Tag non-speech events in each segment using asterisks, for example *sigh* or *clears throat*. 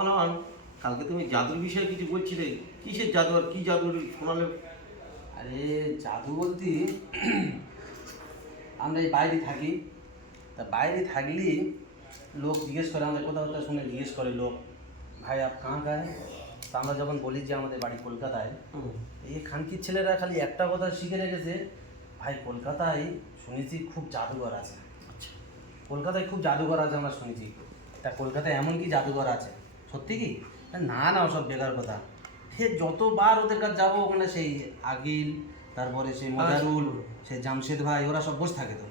ভগবান কালকে তুমি জাদুর বিষয়ে কিছু বলছিলে। কিসের জাদু আর কি জাদুর শোনালে আরে জাদু বলতে *clears throat* আমরা এই বাইরে থাকি। তা বাইরে থাকলে লোক জিজ্ঞেস করে আমাদের কথাবার্তা শুনে জিজ্ঞেস করে লোক ভাই আপ কাঁ গায়ে তা আমরা যখন বলি যে আমাদের বাড়ি কলকাতায় এই খানকির ছেলেরা খালি একটা কথা শিখে রেখেছে ভাই কলকাতায় শুনেছি খুব জাদুঘর আছে। আচ্ছা। কলকাতায় খুব জাদুঘর আছে আমরা শুনেছি। তা কলকাতায় এমন কি জাদুঘর আছে? সত্যি কি? না না ওসব বেকার কথা। সে যতবার ওদের কাছে যাব ওখানে সেই আগিল তারপরে সেই মজারুল সেই জামশেদ ভাই ওরা সব বসে থাকে তো।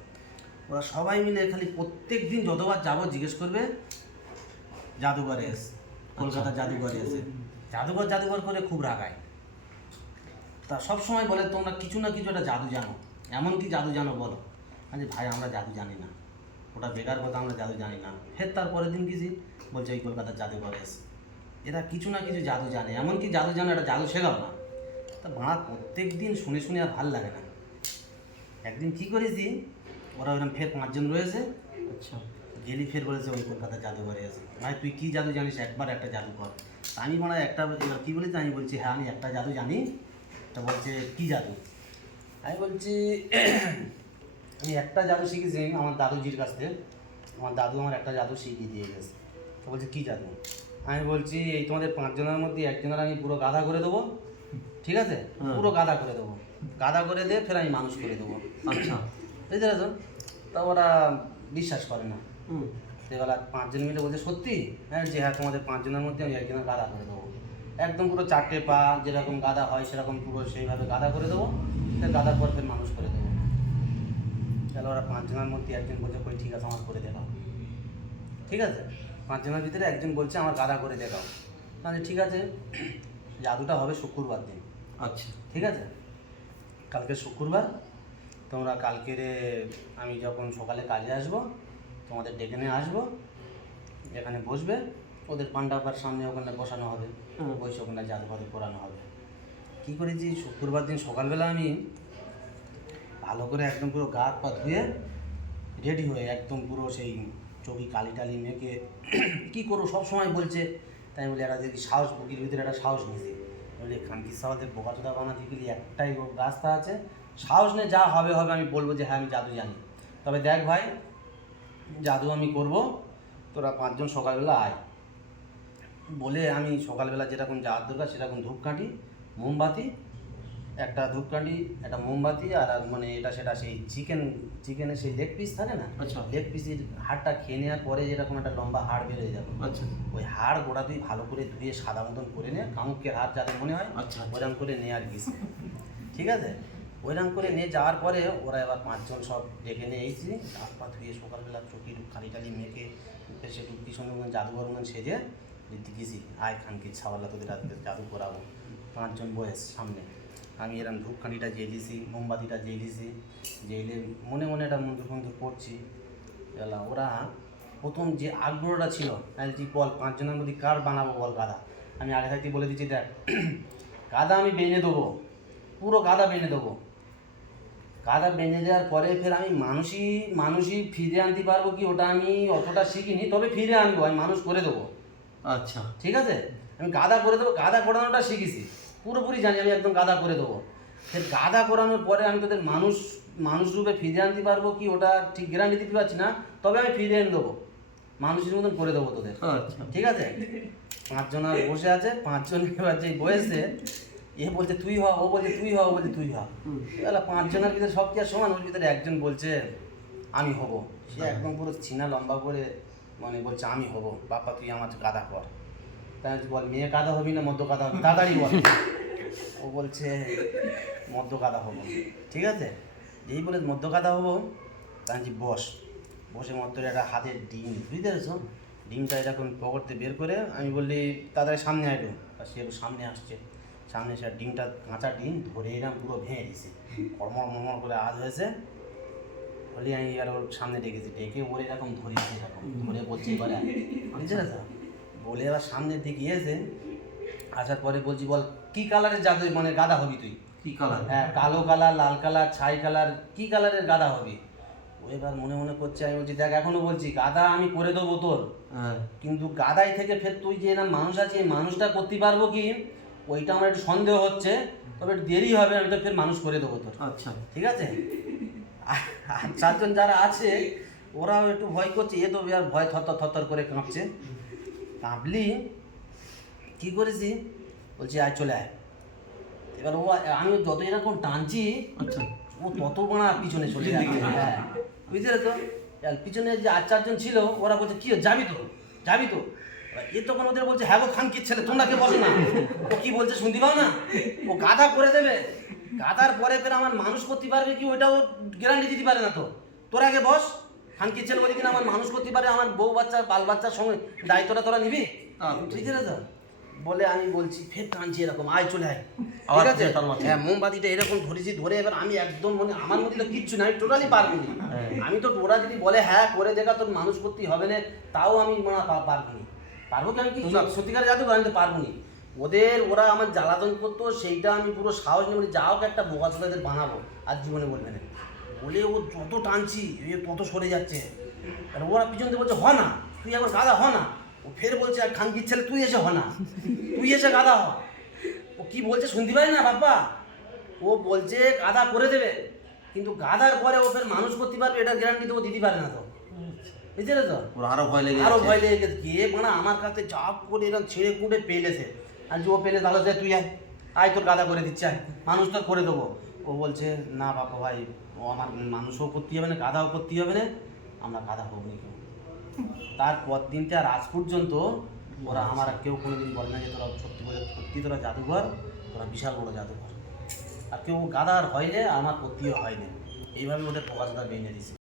ওরা সবাই মিলে খালি প্রত্যেক দিন যতবার যাব জিজ্ঞেস করবে জাদুঘরে এস। কলকাতা জাদুঘরে এসে। জাদুঘর জাদুঘর করে খুব রাগায় তা সব সময় বলে তোমরা কিছু না কিছু একটা জাদু জানো। এমন কি জাদু জানো বলো? আরে ভাই আমরা জাদু জানি না। ওটা বেকার কথা আমরা জাদু জানি না। ফের তারপরের দিন কিছু বলছে এই কলকাতার জাদুঘরে এসে এরা কিছু না কিছু জাদু জানে এমনকি জাদু জানে এটা জাদু শেখাও না। তা ভাড়া প্রত্যেক দিন শুনে শুনে আর ভালো লাগে না। একদিন কী করেছি ওরা ওরকম ফের পাঁচজন রয়েছে আচ্ছা। গেলি ফের বলেছে ওই কলকাতার জাদুঘরে এসে ভাই তুই কী জাদু জানিস? একবার একটা জাদু কর। আমি মনে হয় একটা এবার কী বলেছি? আমি বলছি হ্যাঁ আমি একটা জাদু জানি। তা বলছে কী জাদু? আমি বলছি আমি একটা জাদু শিখেছি আমার দাদুজির কাছ থেকে। আমার দাদু আমার একটা জাদু শিখিয়ে দিয়ে গেছে। তো বলছে কী জাদু? আমি বলছি এই তোমাদের পাঁচজনের মধ্যে একজনের আমি পুরো গাধা করে দেবো ঠিক আছে? পুরো গাধা করে দেবো। গাধা করে দিয়ে ফের আমি মানুষ করে দেবো। আচ্ছা। বুঝতে পেরেছ তা ওরা বিশ্বাস করে না। সেবেলা পাঁচজন মিলে বলছে সত্যি? হ্যাঁ যে হ্যাঁ তোমাদের পাঁচজনের মধ্যে আমি একজনের গাদা করে দেবো। একদম পুরো চারটে পা যেরকম গাদা হয় সেরকম পুরো সেইভাবে গাদা করে দেবো। গাদার পর ফের মানুষ করে দেবো। তাহলে ওরা পাঁচজনের মধ্যে একজন বলছে কই ঠিক আছে আমার করে দেখাও। ঠিক আছে? পাঁচজনের ভিতরে একজন বলছে আমার গাদা করে দেখাও তাহলে ঠিক আছে জাদুটা হবে শুক্রবার দিন। আচ্ছা। ঠিক আছে? কালকে শুক্রবার তোমরা কালকের আমি যখন সকালে কাজে আসব তোমাদের ডেকে নিয়ে আসব এখানে বসবে ওদের পান্ডাবার সামনে ওখানে বসানো হবে। বসে ওখানে জাদুঘরে করানো হবে। কী করেছি শুক্রবার দিন সকালবেলা আমি ভালো করে একদম পুরো গা হাত পা ধুয়ে রেডি হয়ে একদম পুরো সেই চোখি কালি টালি মেখে কী করো সব সময় বলছে। তাই বলি একটা দেখি সাহস বুকির ভিতরে একটা সাহস নিয়েছি বলি খানকির সাহাদের বোকা চোদা বানাতে গেলে একটাই রাস্তা আছে? সাহস নিয়ে যা হবে হবে, আমি বলব যে হ্যাঁ আমি জাদু জানি। তবে দেখ ভাই, জাদু আমি করব, তোরা পাঁচজন সকালবেলা আয়। বলে আমি সকালবেলা যেরকম যাওয়ার দরকার, সেরকম ধূপকাঠি, মোমবাতি একটা ধূপকাঠি একটা মোমবাতি আর মানে এটা সেটা সেই চিকেন চিকেনের সেই লেগ পিস থাকে না? আচ্ছা। লেগ পিসের হাড়টা খেয়ে নেওয়ার পরে যেরকম একটা লম্বা হাড় বেরোয় যাবে। আচ্ছা। ওই হাড় গোড়া তুই ভালো করে ধুয়ে সাদা মতন করে নে কামুকের হাড় যাতে মনে হয় আচ্ছা, আচ্ছা। ওইরকম করে নে আর কি। ঠিক আছে? ওইরকম করে নিয়ে যাওয়ার পরে ওরা এবার পাঁচজন সব ডেকে নিয়ে এসেছি হাত পা ধুয়ে সকালবেলা চকি খালি টালি মেখে সে টুকি সঙ্গে জাদুঘর মতন সেজে দিকিছি আয় খানকি ছাওয়ালা তোদের আজকে জাদু করাবো। পাঁচজন বয়স সামনে। আমি এরকম ধূপখানিটা জ্বেলিছি মোমবাতিটা জ্বেলিছি জেলে মনে মনে একটা মন্দির মন্দির পড়ছি। এলা ওরা প্রথম যে আগ্রহটা ছিল তুই বল পাঁচজনের মধ্যে কার বানাবো বল গাদা আমি আগে থাকতে বলে দিচ্ছি দেখ গাদা আমি বেঁধে দেবো পুরো গাদা বেঁধে দেবো। গাদা বেঁধে দেওয়ার পরে ফের আমি মানুষই মানুষই ফিরে আনতে পারব কি ওটা আমি অতটা শিখিনি তবে ফিরে আনব আমি মানুষ করে দেবো। আচ্ছা। ঠিক আছে? আমি গাদা করে দেবো গাদা করানোটা শিখেছি। পুরোপুরি জানি আমি একদম গাদা করে দেবো। ফের গাদা করানোর পরে আমি তোদের মানুষ মানুষ রূপে ফিরে আনতে পারব কি ওটা ঠিক গ্যারান্টি দিতে পারছি না তবে আমি ফিরে এনে দেবো। মানুষের মতন করে দেবো তোদের। আচ্ছা। ঠিক আছে? পাঁচজন আর বসে আছে পাঁচজন এবার যে বসে এ বলছে তুই হ ও বলছে তুই হ ও বলছে তুই হ। পাঁচজনের ভিতরে সব কি আর সমান? ওর ভিতরে একজন বলছে আমি হব। সে একদম পুরো ছিনা লম্বা করে মানে বলছে আমি হব। বাপ্পা তুই আমার গাদা কর। তাই বল মেয়ে কাদা হবি না মদ্য কাদা হবি? তাড়াতাড়ি বল। ও বলছে মদ্য কাদা হব। ঠিক আছে? যেই বলে মদ্য কাদা হব বলছি, বস। বসে মদ্যের একটা হাতের ডিম বুঝতে পেরেছ? ডিমটা এরকম পকড়তে বের করে আমি বললি তাড়াতাড়ি সামনে আইলো আর সে সামনে আসছে। সামনে সে ডিমটা কাঁচা ডিম ধরে এরকম পুরো ভেঙে দিছে। কড়মড় মড়মড় করে আজ হয়েছে। বলি আমি আর ওর সামনে ডেকেছি। ডেকে ওর এরকম ধরেছি এরকম। ধরে বলছি এবারে। বুঝতে পেরেছ? বলে এবার সামনের দিকে এসে আসার পরে বলছি বল কি কালারের জাদু মানে গাদা হবি তুই। কি কালার হ্যাঁ কালো কালার লাল কালার ছাই কালার কি কালারের গাদা হবি? এবার মনে মনে করছে আমি বলছি দেখ এখনও বলছি গাদা আমি করে দেবো তোর। হ্যাঁ। কিন্তু গাদাই থেকে ফের তুই যে না মানুষ আছে এই মানুষটা করতে পারব কি? ওইটা আমার একটু সন্দেহ হচ্ছে তবে একটু দেরি হবে আমি তো ফের মানুষ করে দেবো তোর। আচ্ছা। ঠিক আছে? আর চারজন যারা আছে ওরাও একটু ভয় করছে এ তো আর ভয় থরথর থরথর করে কাঁপছে। কাঁপলি কি করেছি? বলছি আয় চলে আয়। এবার ও আমি যত এরকম টানছি আচ্ছা। ও তত বাড়া পিছনে চলে যাচ্ছে। হ্যাঁ। বুঝলে তো পিছনে যে আর চারজন ছিল ওরা বলছে কি যাবি তো? যাবি তো? এ তখন ওদের বলছে হ্যাঁ গো খানকির ছেলে তোমরা কে বসো না? ও কি বলছে শুনতে পাও না? ও গাধা করে দেবে। গাধার পরে ফের আমার মানুষ করতে পারবে কি ওইটাও গ্যারান্টি দিতে পারে না তো। তোর আগে বস। খানকির ছেলে বলি কিনা আমার মানুষ করতে পারে আমার বউ বাচ্চা বাল বাচ্চার সঙ্গে দায়িত্বটা তোরা নিবি। হ্যাঁ। ঠিক আছে তো বলে আমি বলছি ফের টানছি এরকম আয় চলে আয়। ঠিক আছে। হ্যাঁ মোমবাতিটা এরকম ধরেছি ধরে এবার আমি একদম মানে আমার মধ্যে তো কিচ্ছু নাই টোটালি পারব না। আমি তো ওরা যদি বলে হ্যাঁ করে দেখা তোর মানুষ করতে হবে না তাও আমি মানে পারব না পারব কি আমি কি সত্যিকার জাদু আমি তো পারব না। ওদের ওরা আমার জ্বালাতন করতো সেইটা আমি পুরো সাহস নিয়ে বলি যাও একটা বোকা ছোটাদের বানাবো আর জীবনে বলবে না। বলে ও যত টানছি তত সরে যাচ্ছে। আর ওরা পিছন দিয়ে বলছে হ না তুই একবার গাদা হ না। ও ফের বলছে আর খানকির ছেলে তুই এসে হ না। তুই এসে গাদা হ। ও কি বলছে শুনতে পাই না বাপ্পা? ও বলছে গাদা করে দেবে। কিন্তু গাদার পরে ও ফের মানুষ করতে পারবে এটা গ্যারান্টি তো ও দিতে পারে না তো। বুঝলে তো ওর আরও ভয় লেগে আরও ভয় লেগে গেছে কে মানে আমার কাছে চাপ করে এরকম ছেড়ে কুড়ে পেলেছে। আর যে ও পেলে ভালো সে তুই আয়। আয় তোর গাদা করে দিচ্ছে আয়। মানুষ তোর করে দেবো। ও বলছে না বাবা ভাই ও আমার মানুষও করতে হবে না গাদাও করতে হবে না। আমরা গাদা হব তারপর দিনটা আজ পর্যন্ত ওরা আমার কেউ কোনোদিন বলে না যে তোরা সত্যি বলে সত্যি তোরা জাদুঘর, তোরা বিশাল বড় জাদুঘর। আর কেউ গাদার হয়লে আমার করতেও হয়নি এইভাবে ওদের প্রকাশটা বেঁধে দিছে